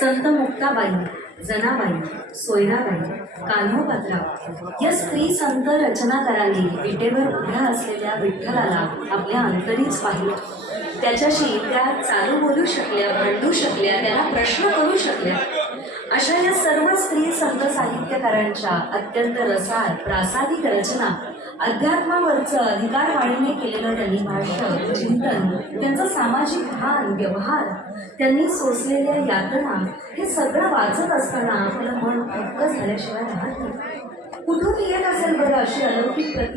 संत मुक्ताबाई, जनाबाई, सोयराबाई, कान्होपात्रा या स्त्री संत रचनाकारांनी विटेवर उभ्या असलेल्या विठ्ठलाला आपल्या अंतरीच पाहिलं. त्याच्याशी त्या चालू बोलू शकल्या, भांडू शकल्या, त्याला प्रश्न करू शकल्या. अशा या सर्व स्त्री संत साहित्यकारांच्या अत्यंत रसाळ प्रासादिक रचना, अध्यात्मावरचं अधिकारवाणीने केलेलं त्यांनी भाष्य, चिंतन, त्यांचं सामाजिक भान, व्यवहार, त्यांनी सोसलेल्या यातना, हे सगळं वाचत असताना आपलं मन हक्क झाल्याशिवाय राहत नाही. कुठून येत असेल बरं अशी अलौकिक